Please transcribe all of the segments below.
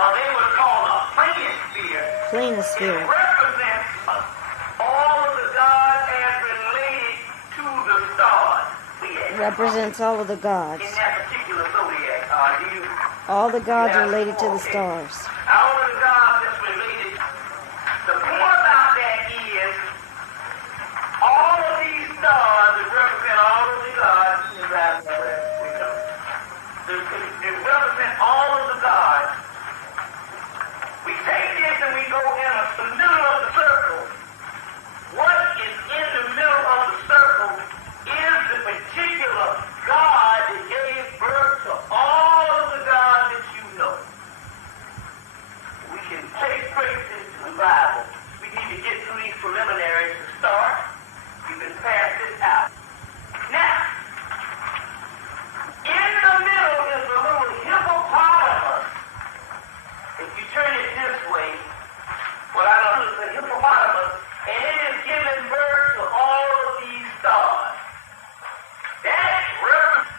or they would call a planisphere. Planisphere. It represents all of the gods as related to the stars. Represents all of the gods. In that particular zodiac, all the gods related to the stars. All of the gods that's related. The point about that is, all of these stars that represent all of the gods, it represent all of the gods. We take this and we go in the middle of the circle. What is in the middle of the circle is the particular God that gave birth to all of the gods that you know. We can take traces to the Bible. We need to get through these preliminaries to start. You can pass this out. Now, in the middle is a little hippopotamus. If you turn it this way, what I know is a hippopotamus, and it is giving birth to all of these stars. That represents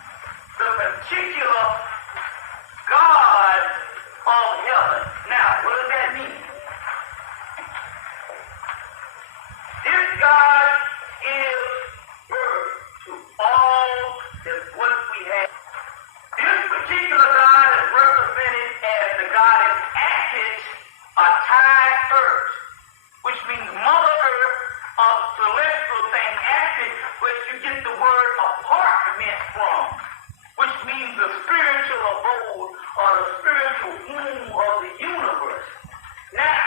the particular God of heaven. Now, what does that mean? This God gives birth to all that what we have. This particular God is represented as the God is acted a tied earth, which means Mother Earth, a celestial thing acted, which you get the word apartment from, which means the spiritual abode or the spiritual womb of the universe. Now,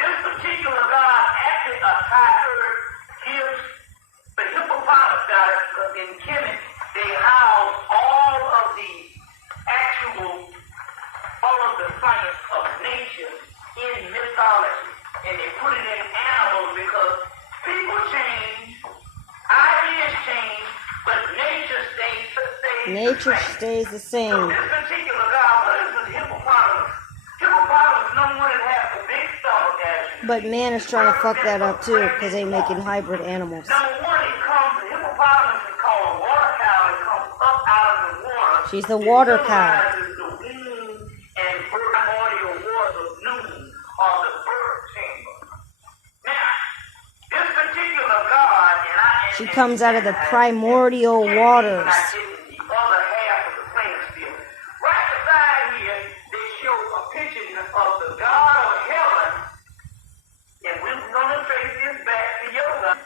this particular God acted a tied earth gives the hippopotamus goddess, because in Kemet they house all of the science of nature in mythology, and they put it in animals because people change, ideas change, but nature stays the same. Nature stays the same. So this particular God, what is the hippopotamus? Hippopotamus, number one, it has a big stomach action. But man is trying to fuck that up too, because they making hybrid animals. Number one, the hippopotamus is called a water cow. It comes up out of the water. She's the water cow. She comes out of the primordial waters. Right beside here, they show a picture of the God of heaven. And we're going to trace this back to yoga.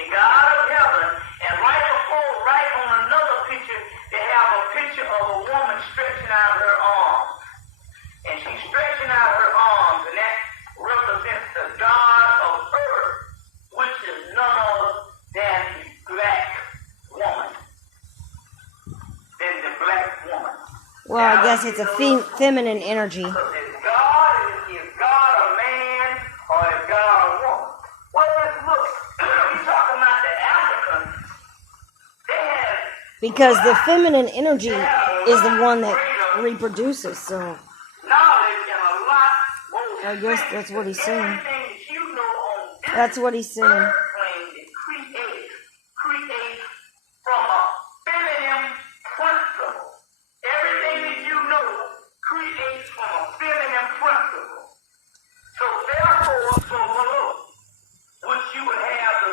The God of heaven. And right on another picture, they have a picture of a woman stretching out her arms. And she's stretching out her arms, and that represents the God of earth, which is none other than the black woman. Than the black woman. Well, I guess it's a feminine energy. Is God a man or is God a woman? Well, let's look. We're talking about the Africans. They have... Because the feminine energy is the one that reproduces, so... knowledge and a lot more... I guess that's what he's saying. Everything that you know on this That's what he's saying. earth plane that creates from a feminine principle. Everything that you know creates from a feminine principle. So therefore, below, which you would have the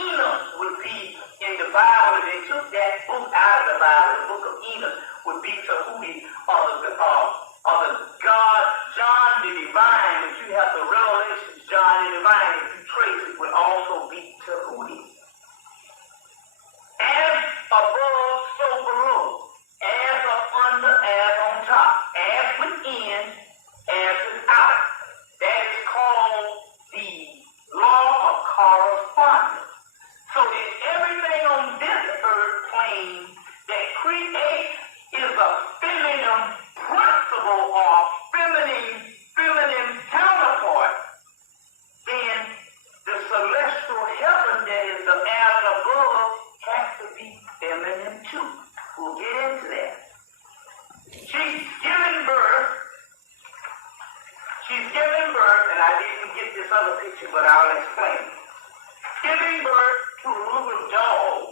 Enoch would be in the Bible. They took that book out of the Bible. The book of Enoch would be Tahuti or the God John the Divine. But you have the Revelations John the Divine. If you trace it, would also be Tahuti. As above, so below. As up under, as on top. As within, as without. That is called the law of correspondence. So that everything on this earth plane that creates is a feminine principle or feminine counterpart. Then the celestial heaven that is the as above has to be feminine too. We'll get into that. She's giving birth, and I didn't get this other picture, but I'll explain. Giving birth to a little dog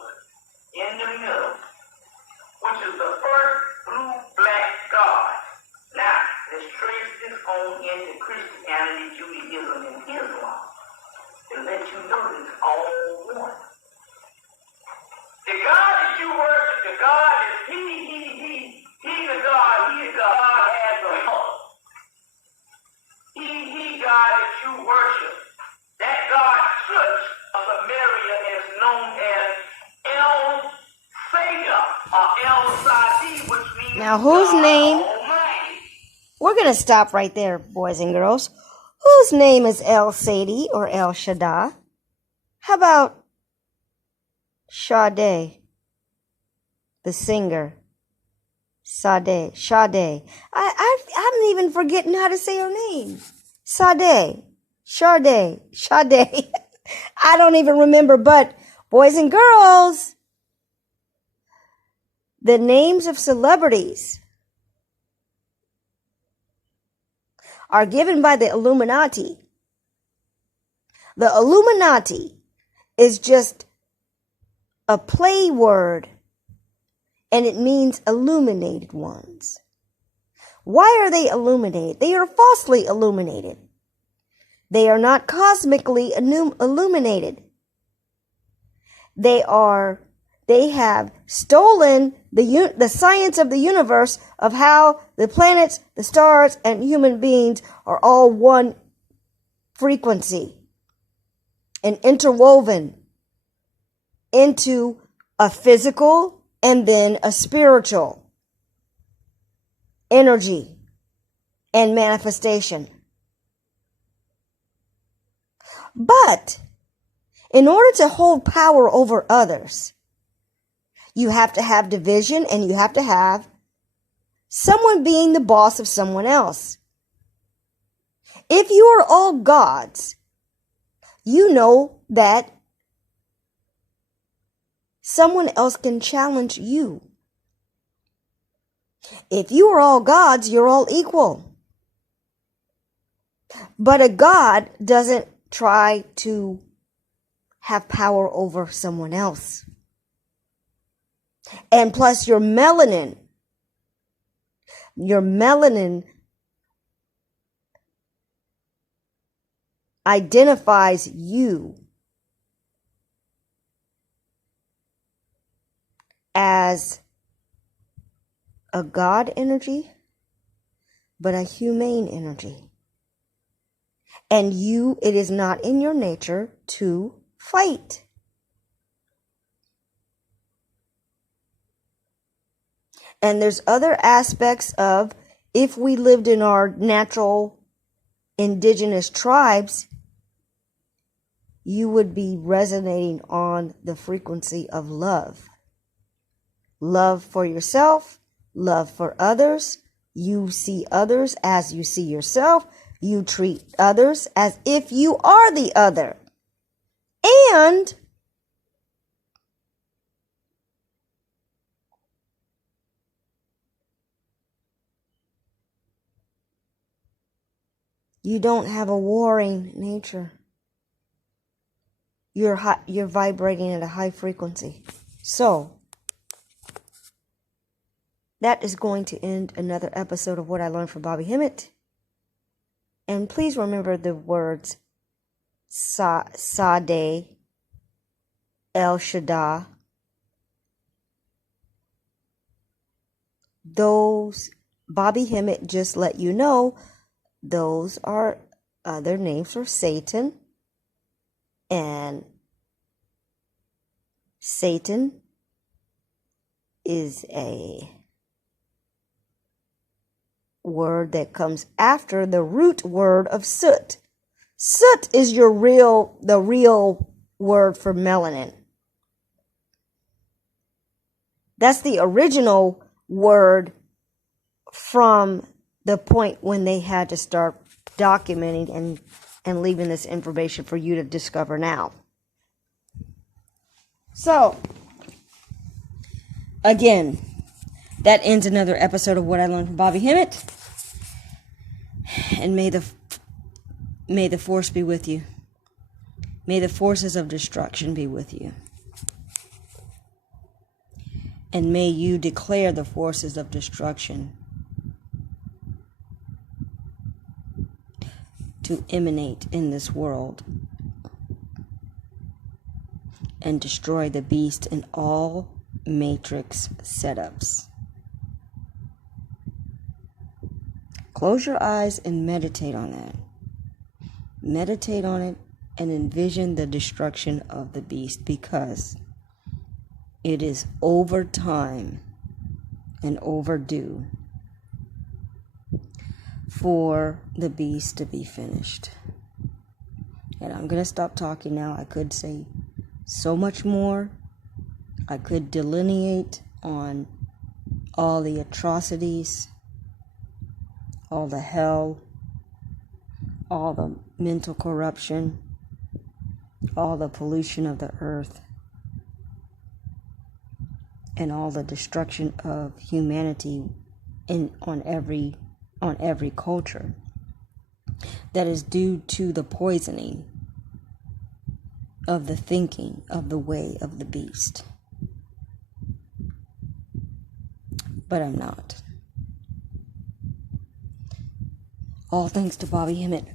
in the middle, which is the first blue-black God. Now, let's known into Christianity, Judaism, and Islam. To let you know it's all one. The God that you worship, the God is He the God, He is God as a whole. He God that you worship. That God, Church of Samaria, is known as El Sade or El Sade, which means Now, whose God name? Almighty. We're going to stop right there, boys and girls. Whose name is El Sade or El Shaddai? How about Sade, the singer? Sade. I'm even forgetting how to say her name. Sade. I don't even remember, but boys and girls, the names of celebrities are given by the Illuminati. The Illuminati is just a play word, and it means illuminated ones. Why are they illuminated? They are falsely illuminated. They are not cosmically illuminated. They have stolen the science of the universe of how the planets, the stars, and human beings are all one frequency and interwoven into a physical and then a spiritual energy and manifestation. But in order to hold power over others, you have to have division, and you have to have someone being the boss of someone else. If you are all gods, you know that someone else can challenge you. If you are all gods, you're all equal. But a god doesn't try to have power over someone else. And plus your melanin identifies you as a God energy, but a humane energy. And it is not in your nature to fight. And there's other aspects of, if we lived in our natural indigenous tribes, you would be resonating on the frequency of love. Love for yourself, love for others. You see others as you see yourself. You treat others as if you are the other. And you don't have a warring nature. You're vibrating at a high frequency. So, that is going to end another episode of What I Learned from Bobby Hemmit. And please remember the words Sade, El Shaddai. Those, Bobby Hemmit just let you know, those are other names for Satan. And Satan is a word that comes after the root word of soot. Soot is the real word for melanin. That's the original word from the point when they had to start documenting and leaving this information for you to discover now. So, again, that ends another episode of What I Learned from Bobby Hemmit. And may the force be with you. May the forces of destruction be with you. And may you declare the forces of destruction to emanate in this world and destroy the beast in all matrix setups. Close your eyes and meditate on that. Meditate on it and envision the destruction of the beast, because it is over time and overdue for the beast to be finished. And I'm going to stop talking now. I could say so much more. I could delineate on all the atrocities, all the hell, all the mental corruption, all the pollution of the earth, and all the destruction of humanity on every culture that is due to the poisoning of the thinking of the way of the beast. But I'm not. All thanks to Bobby Hemmit.